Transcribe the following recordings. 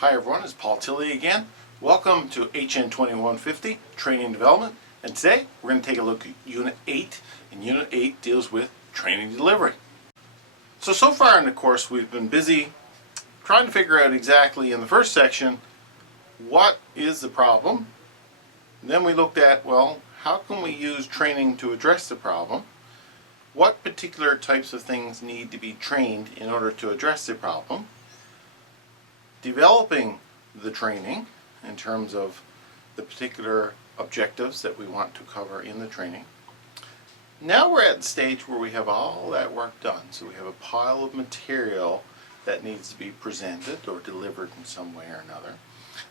Hi everyone, it's Paul Tilley again. Welcome to HN2150 Training Development, and today we're going to take a look at Unit 8, and Unit 8 deals with training delivery. So far in the course we've been busy trying to figure out exactly in the first section what is the problem. And then we looked at, well, how can we use training to address the problem? What particular types of things need to be trained in order to address the problem? Developing the training in terms of the particular objectives that we want to cover in the training. Now we're at the stage where we have all that work done. So we have a pile of material that needs to be presented or delivered in some way or another.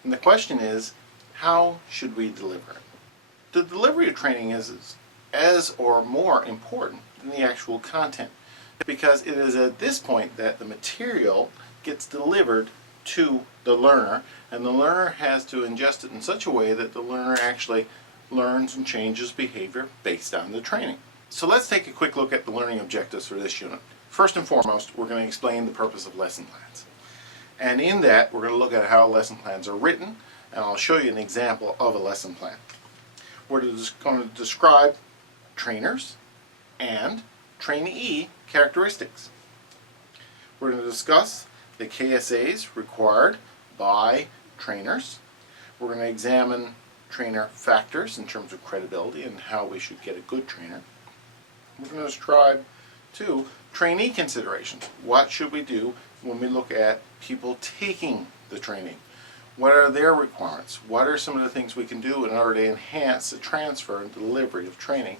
And the question is, how should we deliver it? The delivery of training is as or more important than the actual content, because it is at this point that the material gets delivered to the learner, and the learner has to ingest it in such a way that the learner actually learns and changes behavior based on the training. So let's take a quick look at the learning objectives for this unit. First and foremost, we're going to explain the purpose of lesson plans. And in that, we're going to look at how lesson plans are written, and I'll show you an example of a lesson plan. We're just going to describe trainers and trainee characteristics. We're going to discuss the KSAs required by trainers. We're going to examine trainer factors in terms of credibility and how we should get a good trainer. We're going to describe, too, trainee considerations. What should we do when we look at people taking the training? What are their requirements? What are some of the things we can do in order to enhance the transfer and delivery of training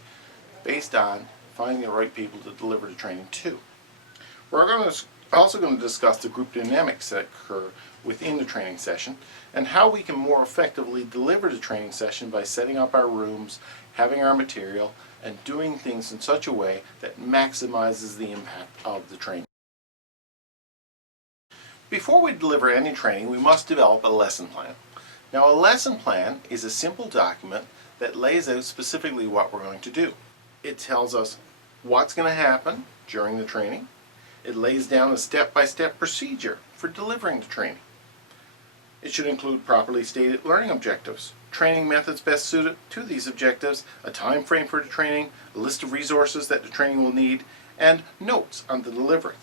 based on finding the right people to deliver the training to? We're also going to discuss the group dynamics that occur within the training session and how we can more effectively deliver the training session by setting up our rooms, having our material, and doing things in such a way that maximizes the impact of the training. Before we deliver any training, we must develop a lesson plan. Now, a lesson plan is a simple document that lays out specifically what we're going to do. It tells us what's going to happen during the training. It lays down a step-by-step procedure for delivering the training. It should include properly stated learning objectives, training methods best suited to these objectives, a time frame for the training, a list of resources that the training will need, and notes on the delivery.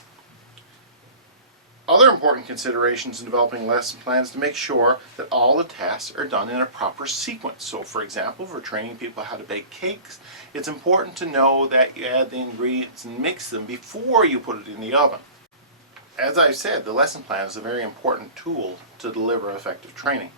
Other important considerations in developing lesson plans to make sure that all the tasks are done in a proper sequence. So for example, for training people how to bake cakes, it's important to know that you add the ingredients and mix them before you put it in the oven. As I've said, the lesson plan is a very important tool to deliver effective training.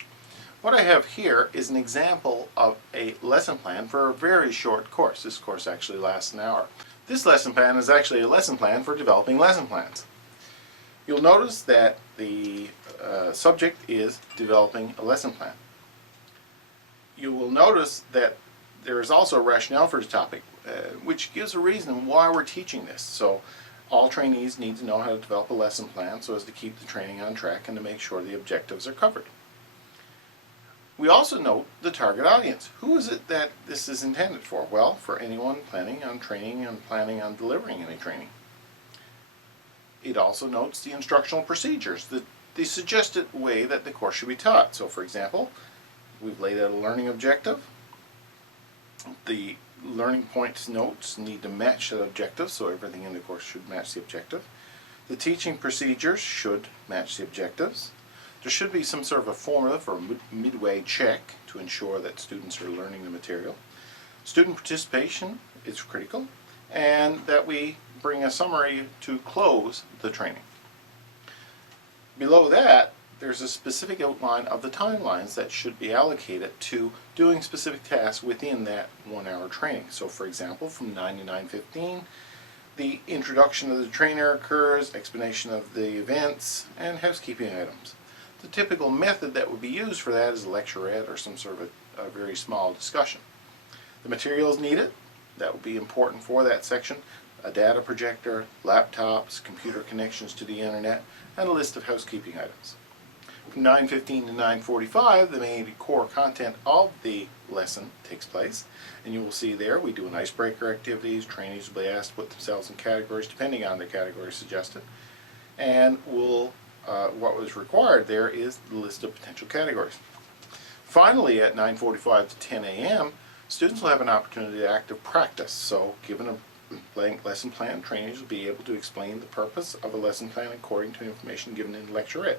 What I have here is an example of a lesson plan for a very short course. This course actually lasts an hour. This lesson plan is actually a lesson plan for developing lesson plans. You'll notice that the subject is developing a lesson plan. You will notice that there is also a rationale for the topic, which gives a reason why we're teaching this. So all trainees need to know how to develop a lesson plan so as to keep the training on track and to make sure the objectives are covered. We also note the target audience. Who is it that this is intended for? Well, for anyone planning on training and planning on delivering any training. It also notes the instructional procedures, the suggested way that the course should be taught. So for example, we've laid out a learning objective. The learning points notes need to match that objective, so everything in the course should match the objective. The teaching procedures should match the objectives. There should be some sort of a formula for a midway check to ensure that students are learning the material. Student participation is critical, and that we bring a summary to close the training. Below that, there's a specific outline of the timelines that should be allocated to doing specific tasks within that 1 hour training. So for example, from 9 to 9:15, the introduction of the trainer occurs, explanation of the events, and housekeeping items. The typical method that would be used for that is a lecturette or some sort of a very small discussion. The materials needed, that would be important for that section: a data projector, laptops, computer connections to the internet, and a list of housekeeping items. From 9:15 to 9:45, the main core content of the lesson takes place, and you will see there we do an icebreaker activities. Trainees will be asked to put themselves in categories depending on the category suggested, and we'll what was required there is the list of potential categories. Finally, at 9:45 to 10 a.m., students will have an opportunity to active practice. So, given a blank lesson plan, trainees will be able to explain the purpose of a lesson plan according to information given in the lecturette.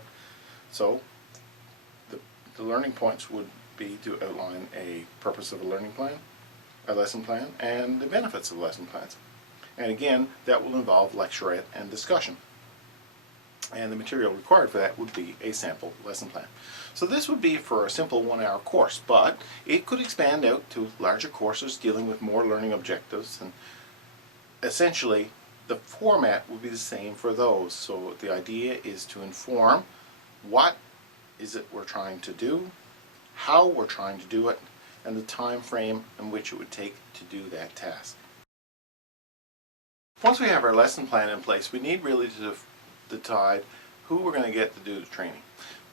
So, the learning points would be to outline a purpose of a learning plan, a lesson plan, and the benefits of lesson plans. And again, that will involve lecturette and discussion. And the material required for that would be a sample lesson plan. So this would be for a simple 1-hour course, but it could expand out to larger courses dealing with more learning objectives, and essentially the format will be the same for those. So the idea is to inform what is it we're trying to do, how we're trying to do it, and the time frame in which it would take to do that task. Once we have our lesson plan in place, we need really to decide who we're going to get to do the training.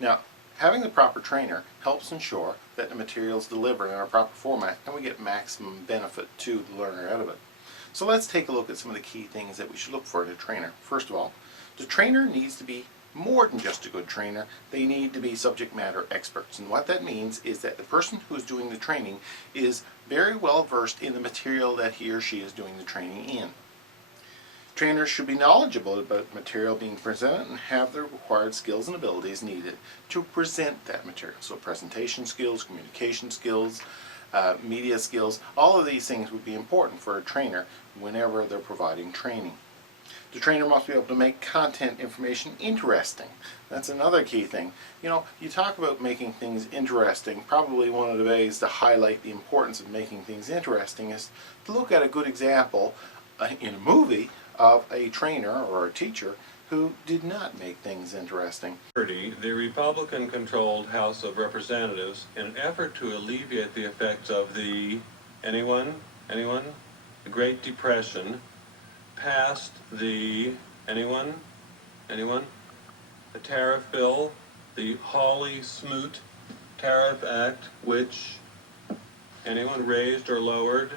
Now, having the proper trainer helps ensure that the material is delivered in our proper format and we get maximum benefit to the learner out of it. So let's take a look at some of the key things that we should look for in a trainer. First of all, the trainer needs to be more than just a good trainer. They need to be subject matter experts. And what that means is that the person who is doing the training is very well versed in the material that he or she is doing the training in. Trainers should be knowledgeable about the material being presented and have the required skills and abilities needed to present that material. So presentation skills, communication skills, media skills, all of these things would be important for a trainer whenever they're providing training. The trainer must be able to make content information interesting. That's another key thing. You know, you talk about making things interesting. Probably one of the ways to highlight the importance of making things interesting is to look at a good example in a movie of a trainer or a teacher who did not make things interesting. The Republican-controlled House of Representatives, in an effort to alleviate the effects of the the Great Depression, passed the the tariff bill, the Hawley-Smoot Tariff Act, which raised or lowered,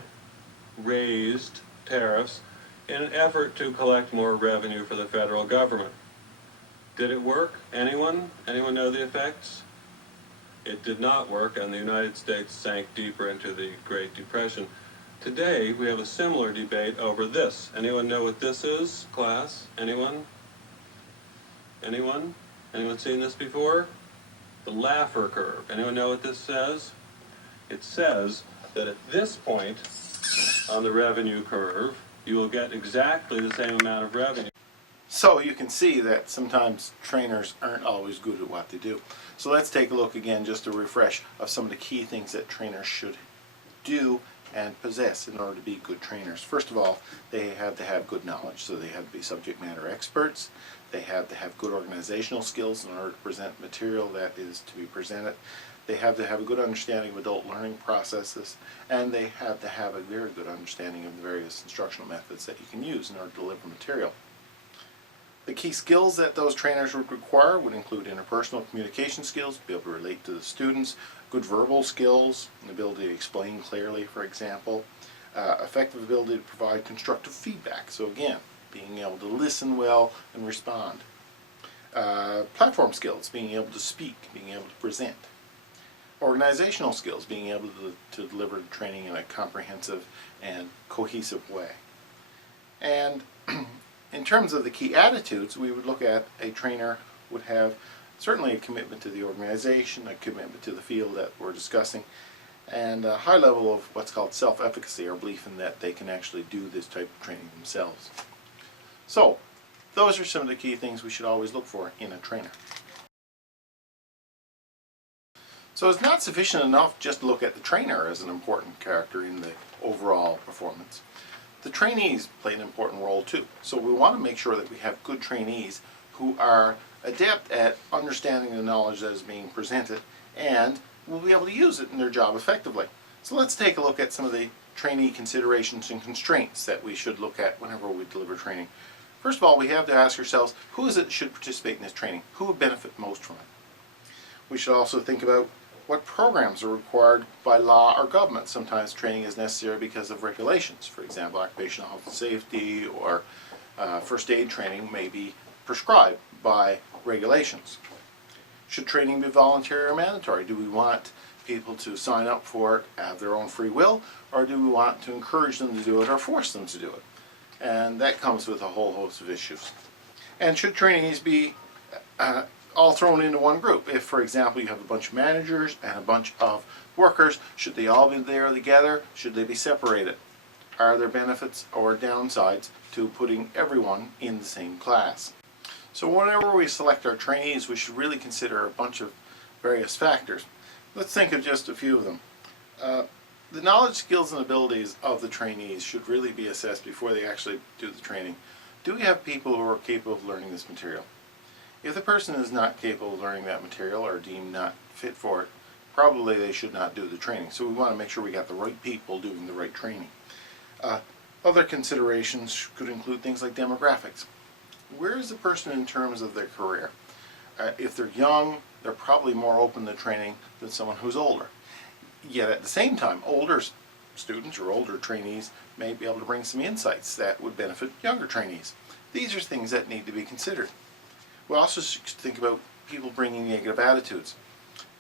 raised tariffs in an effort to collect more revenue for the federal government. Did it work? Anyone know the effects? It did not work, and the United States sank deeper into the Great Depression. Today, we have a similar debate over this. Anyone know what this is, class? Anyone? Anyone seen this before? The Laffer curve. Anyone know what this says? It says that at this point on the revenue curve, you will get exactly the same amount of revenue. So you can see that sometimes trainers aren't always good at what they do. So let's take a look again, just to refresh, of some of the key things that trainers should do and possess in order to be good trainers. First of all, they have to have good knowledge, so they have to be subject matter experts. They have to have good organizational skills in order to present material that is to be presented. They have to have a good understanding of adult learning processes, and they have to have a very good understanding of the various instructional methods that you can use in order to deliver material. The key skills that those trainers would require would include interpersonal communication skills, to be able to relate to the students, good verbal skills, an ability to explain clearly, for example, effective ability to provide constructive feedback, so again, being able to listen well and respond. Platform skills, being able to speak, being able to present. Organizational skills, being able to deliver training in a comprehensive and cohesive way. And in terms of the key attitudes, we would look at a trainer would have certainly a commitment to the organization, a commitment to the field that we're discussing, and a high level of what's called self-efficacy, or belief in that they can actually do this type of training themselves. So, those are some of the key things we should always look for in a trainer. So it's not sufficient enough just to look at the trainer as an important character in the overall performance. The trainees play an important role too. So we want to make sure that we have good trainees who are adept at understanding the knowledge that is being presented and will be able to use it in their job effectively. So let's take a look at some of the trainee considerations and constraints that we should look at whenever we deliver training. First of all, we have to ask ourselves, who is it that should participate in this training? Who would benefit most from it? We should also think about what programs are required by law or government. Sometimes training is necessary because of regulations. For example, occupational health and safety or first aid training may be prescribed by regulations. Should training be voluntary or mandatory? Do we want people to sign up for it of their own free will, or do we want to encourage them to do it or force them to do it? And that comes with a whole host of issues. And should trainees be all thrown into one group? If, for example, you have a bunch of managers and a bunch of workers, should they all be there together? Should they be separated? Are there benefits or downsides to putting everyone in the same class? So whenever we select our trainees, we should really consider a bunch of various factors. Let's think of just a few of them. The knowledge, skills, and abilities of the trainees should really be assessed before they actually do the training. Do we have people who are capable of learning this material? If the person is not capable of learning that material or deemed not fit for it, probably they should not do the training. So we want to make sure we got the right people doing the right training. Other considerations could include things like demographics. Where is the person in terms of their career? If they're young, they're probably more open to training than someone who's older. Yet at the same time, older students or older trainees may be able to bring some insights that would benefit younger trainees. These are things that need to be considered. We also think about people bringing negative attitudes.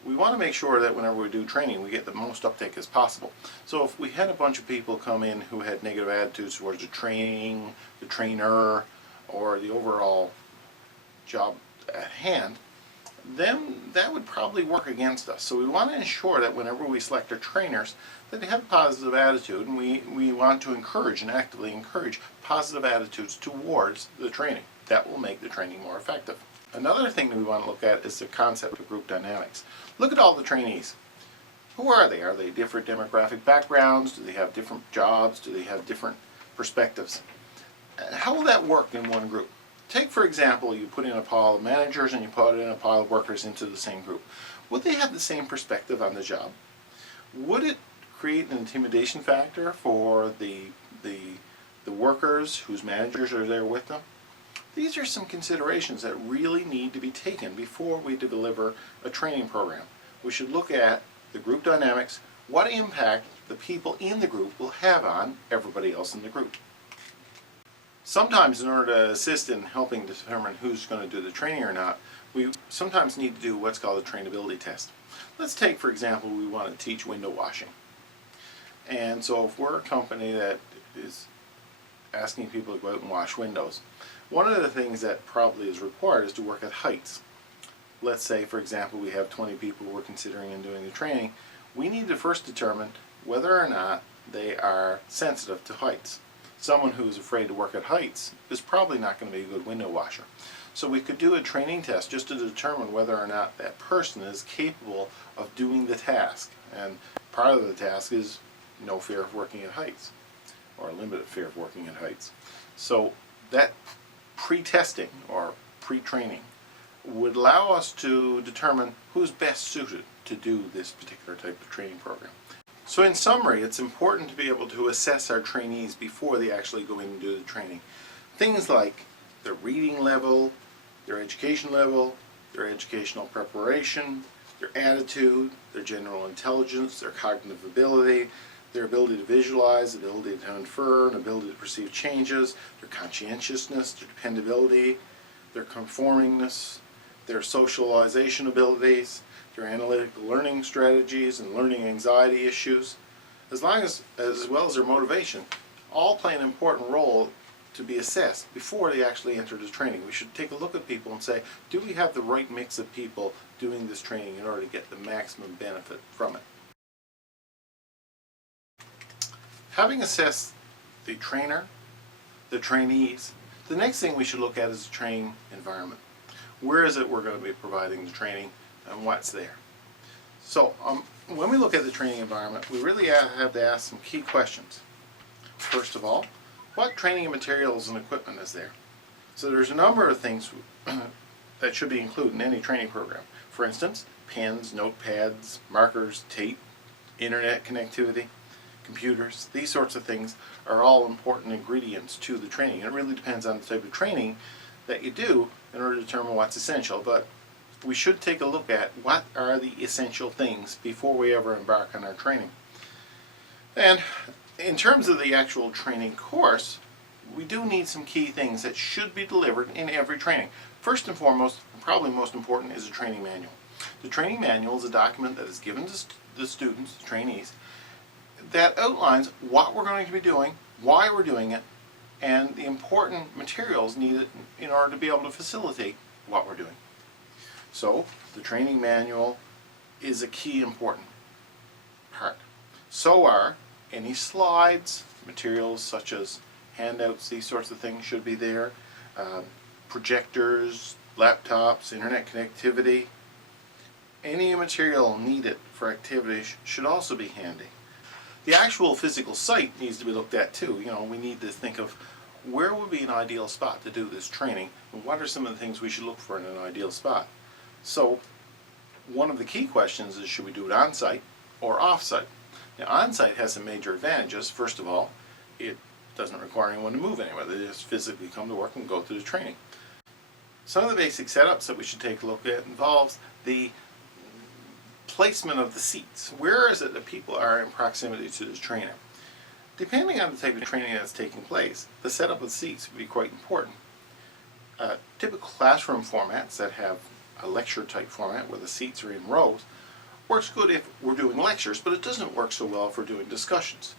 We want to make sure that whenever we do training, we get the most uptake as possible. So if we had a bunch of people come in who had negative attitudes towards the training, the trainer, or the overall job at hand, then that would probably work against us. So we want to ensure that whenever we select our trainers, that they have a positive attitude, and we want to encourage and actively encourage positive attitudes towards the training. That will make the training more effective. Another thing that we want to look at is the concept of group dynamics. Look at all the trainees. Who are they? Are they different demographic backgrounds? Do they have different jobs? Do they have different perspectives? How will that work in one group? Take, for example, you put in a pile of managers and you put in a pile of workers into the same group. Would they have the same perspective on the job? Would it create an intimidation factor for the workers whose managers are there with them? These are some considerations that really need to be taken before we deliver a training program. We should look at the group dynamics, what impact the people in the group will have on everybody else in the group. Sometimes in order to assist in helping determine who's going to do the training or not, we sometimes need to do what's called a trainability test. Let's take, for example, we want to teach window washing. And so if we're a company that is asking people to go out and wash windows, one of the things that probably is required is to work at heights. Let's say, for example, we have 20 people we're considering in doing the training. We need to first determine whether or not they are sensitive to heights. Someone who's afraid to work at heights is probably not going to be a good window washer. So we could do a training test just to determine whether or not that person is capable of doing the task. And part of the task is no fear of working at heights, or a limited fear of working at heights. So that pre-testing or pre-training would allow us to determine who's best suited to do this particular type of training program. So in summary, it's important to be able to assess our trainees before they actually go in and do the training. Things like their reading level, their education level, their educational preparation, their attitude, their general intelligence, their cognitive ability, their ability to visualize, ability to infer, and ability to perceive changes, their conscientiousness, their dependability, their conformingness, their socialization abilities, their analytical learning strategies and learning anxiety issues, as well as their motivation, all play an important role to be assessed before they actually enter the training. We should take a look at people and say, do we have the right mix of people doing this training in order to get the maximum benefit from it? Having assessed the trainer, the trainees, the next thing we should look at is the training environment. Where is it we're going to be providing the training and what's there? So when we look at the training environment, we really have to ask some key questions. First of all, what training materials and equipment is there? So there's a number of things that should be included in any training program. For instance, pens, notepads, markers, tape, internet connectivity, computers. These sorts of things are all important ingredients to the training. It really depends on the type of training that you do in order to determine what's essential, but we should take a look at what are the essential things before we ever embark on our training. And in terms of the actual training course, we do need some key things that should be delivered in every training. First and foremost, and probably most important, is a training manual. The training manual is a document that is given to the students, the trainees, that outlines what we're going to be doing, why we're doing it, and the important materials needed in order to be able to facilitate what we're doing. So the training manual is a key important part. So are any slides, materials such as handouts, these sorts of things should be there. Projectors, laptops, internet connectivity. Any material needed for activities should also be handy. The actual physical site needs to be looked at too. You know, we need to think of where would be an ideal spot to do this training, and what are some of the things we should look for in an ideal spot. So one of the key questions is, should we do it on-site or off-site? Now, on-site has some major advantages. First of all, it doesn't require anyone to move anywhere. They just physically come to work and go through the training. Some of the basic setups that we should take a look at involves the placement of the seats. Where is it that people are in proximity to the trainer? Depending on the type of training that's taking place, the setup of the seats would be quite important. Typical classroom formats that have a lecture type format where the seats are in rows works good if we're doing lectures, but it doesn't work so well if we're doing discussions.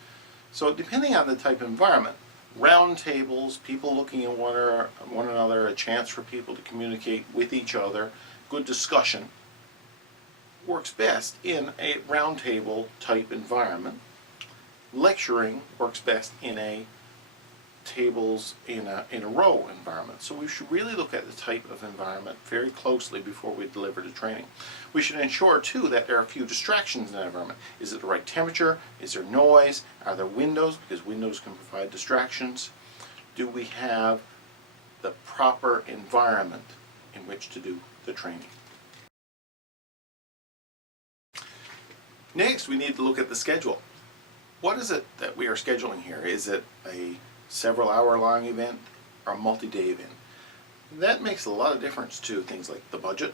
So depending on the type of environment, round tables, people looking at one another, a chance for people to communicate with each other, good discussion, works best in a round table type environment. Lecturing works best in a tables in a row environment. So we should really look at the type of environment very closely before we deliver the training. We should ensure too that there are a few distractions in that environment. Is it the right temperature? Is there noise? Are there windows? Because windows can provide distractions. Do we have the proper environment in which to do the training? Next, we need to look at the schedule. What is it that we are scheduling here? Is it a several hour long event or a multi-day event? That makes a lot of difference to things like the budget,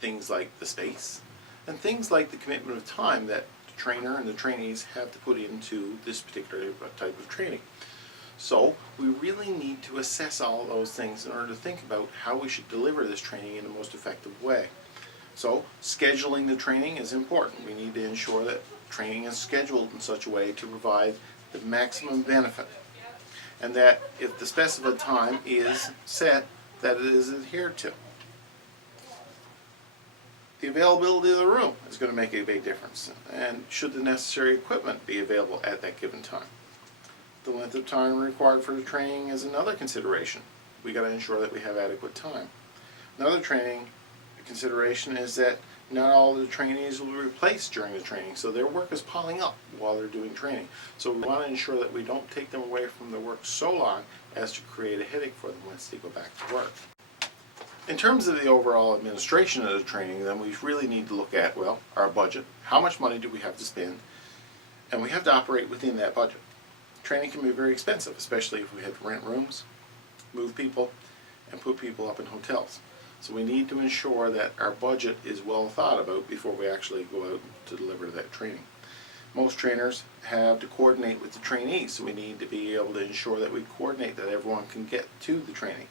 things like the space, and things like the commitment of time that the trainer and the trainees have to put into this particular type of training. So we really need to assess all of those things in order to think about how we should deliver this training in the most effective way. So scheduling the training is important. We need to ensure that training is scheduled in such a way to provide the maximum benefit, and that if the specified time is set, that it is adhered to. The availability of the room is going to make a big difference, and should the necessary equipment be available at that given time. The length of time required for the training is another consideration. We got to ensure that we have adequate time. Another training consideration is that not all the trainees will be replaced during the training, so their work is piling up while they're doing training. So we want to ensure that we don't take them away from their work so long as to create a headache for them once they go back to work. In terms of the overall administration of the training, then we really need to look at, well, our budget. How much money do we have to spend? And we have to operate within that budget. Training can be very expensive, especially if we have to rent rooms, move people, and put people up in hotels. So we need to ensure that our budget is well thought about before we actually go out to deliver that training. Most trainers have to coordinate with the trainees, so we need to be able to ensure that we coordinate that everyone can get to the training.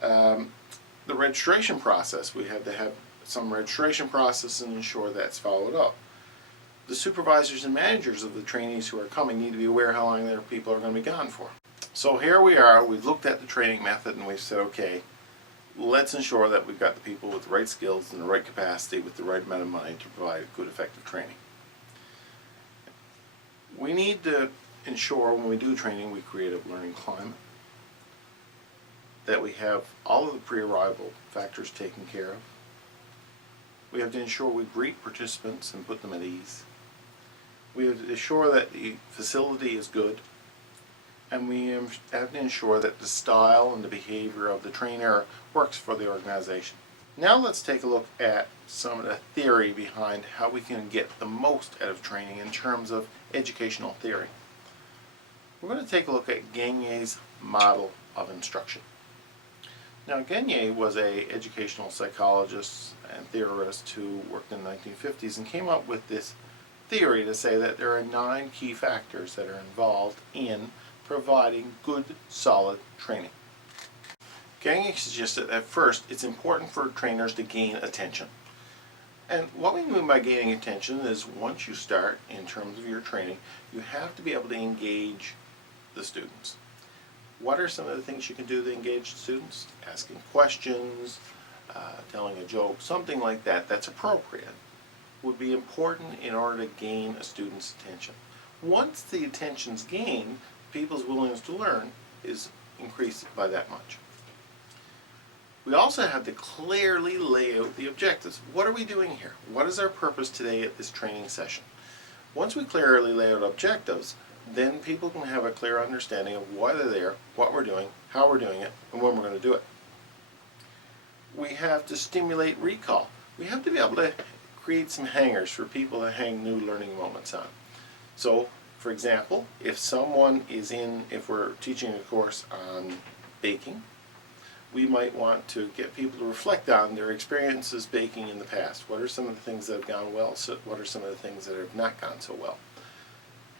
The registration process, we have to have some registration process and ensure that's followed up. The supervisors and managers of the trainees who are coming need to be aware how long their people are going to be gone for. So here we are, we've looked at the training method and we've said, okay, let's ensure that we've got the people with the right skills and the right capacity with the right amount of money to provide good, effective training. We need to ensure when we do training we create a learning climate, that we have all of the pre-arrival factors taken care of. We have to ensure we greet participants and put them at ease. We have to ensure that the facility is good, and we have to ensure that the style and the behavior of the trainer works for the organization. Now let's take a look at some of the theory behind how we can get the most out of training in terms of educational theory. We're going to take a look at Gagne's model of instruction. Now, Gagne was an educational psychologist and theorist who worked in the 1950s and came up with this theory to say that there are 9 key factors that are involved in providing good, solid training. Gagné suggested that first it's important for trainers to gain attention. And what we mean by gaining attention is once you start in terms of your training, you have to be able to engage the students. What are some of the things you can do to engage the students? Asking questions, telling a joke, something like that that's appropriate would be important in order to gain a student's attention. Once the attention's gained, people's willingness to learn is increased by that much. We also have to clearly lay out the objectives. What are we doing here? What is our purpose today at this training session? Once we clearly lay out objectives, then people can have a clear understanding of why they're there, what we're doing, how we're doing it, and when we're going to do it. We have to stimulate recall. We have to be able to create some hangers for people to hang new learning moments on. So, for example, if we're teaching a course on baking, we might want to get people to reflect on their experiences baking in the past. What are some of the things that have gone well? So what are some of the things that have not gone so well?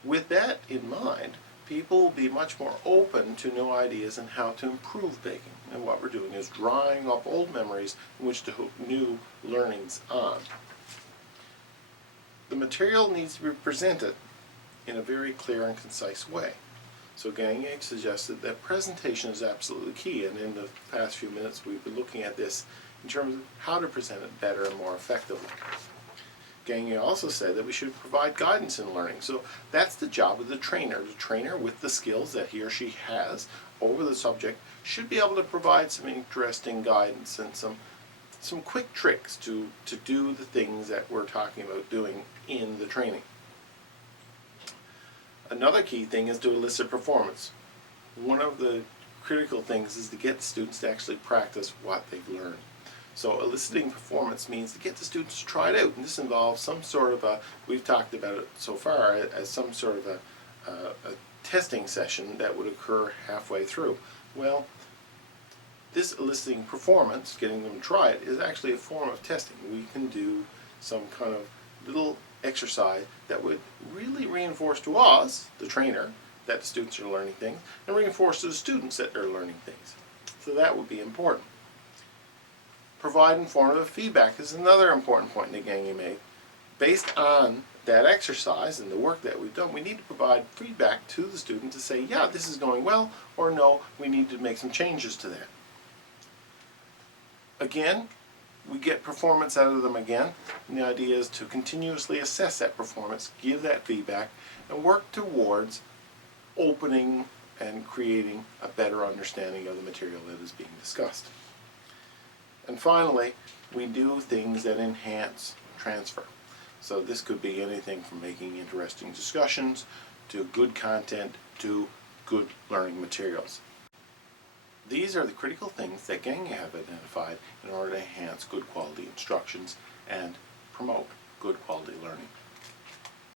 With that in mind, people will be much more open to new ideas and how to improve baking. And what we're doing is drawing up old memories in which to hook new learnings on. The material needs to be presented in a very clear and concise way. So Gagné suggested that presentation is absolutely key, and in the past few minutes we've been looking at this in terms of how to present it better and more effectively. Gagné also said that we should provide guidance in learning, so that's the job of the trainer. The trainer, with the skills that he or she has over the subject, should be able to provide some interesting guidance and some quick tricks to do the things that we're talking about doing in the training. Another key thing is to elicit performance. One of the critical things is to get students to actually practice what they've learned. So eliciting performance means to get the students to try it out, and this involves some sort of we've talked about it so far as some sort of a testing session that would occur halfway through. Well, this eliciting performance, getting them to try it, is actually a form of testing. We can do some kind of little exercise that would really reinforce to us, the trainer, that the students are learning things, and reinforce to the students that they're learning things. So that would be important. Provide informative feedback is another important point that Gagné made. Based on that exercise and the work that we've done, we need to provide feedback to the student to say, yeah, this is going well, or no, we need to make some changes to that. Again, we get performance out of them again, and the idea is to continuously assess that performance, give that feedback, and work towards opening and creating a better understanding of the material that is being discussed. And finally, we do things that enhance transfer. So this could be anything from making interesting discussions, to good content, to good learning materials. These are the critical things that Gagné have identified in order to enhance good quality instructions and promote good quality learning.